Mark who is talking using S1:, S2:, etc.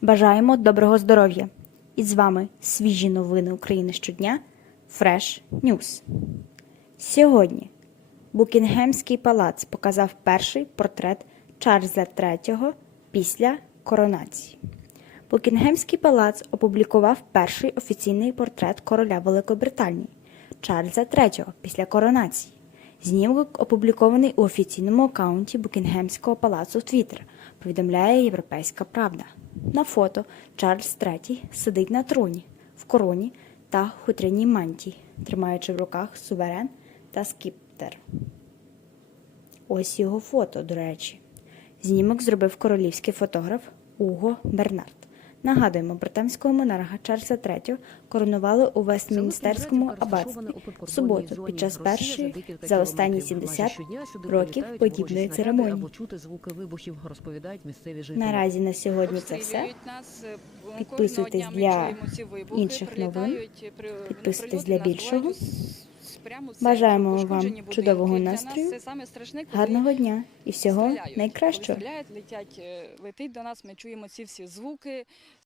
S1: Бажаємо доброго здоров'я! І з вами свіжі новини України щодня Fresh News. Сьогодні Букінгемський палац показав перший портрет Чарльза III після коронації. Букінгемський палац опублікував перший офіційний портрет короля Великобританії Чарльза III після коронації. Знімок опублікований у офіційному аккаунті Букінгемського палацу в Твіттер, повідомляє Європейська Правда. На фото Чарльз III сидить на троні в короні та хутряній мантії, тримаючи в руках суверен та скіптер. Ось його фото, до речі. Знімок зробив королівський фотограф Уго Бернард. Нагадуємо, британського монарха Чарльза III коронували у Вестмінстерському аббатстві в суботу під час першої за останні 70 років подібної церемонії. Наразі на сьогодні це все. Підписуйтесь для інших новин. Підписуйтесь для більшого. Бажаємо вам чудового настрою, Гарного дня і всього найкращого.
S2: Стріляють, летять, е, летить до нас. Ми чуємо ці всі звуки,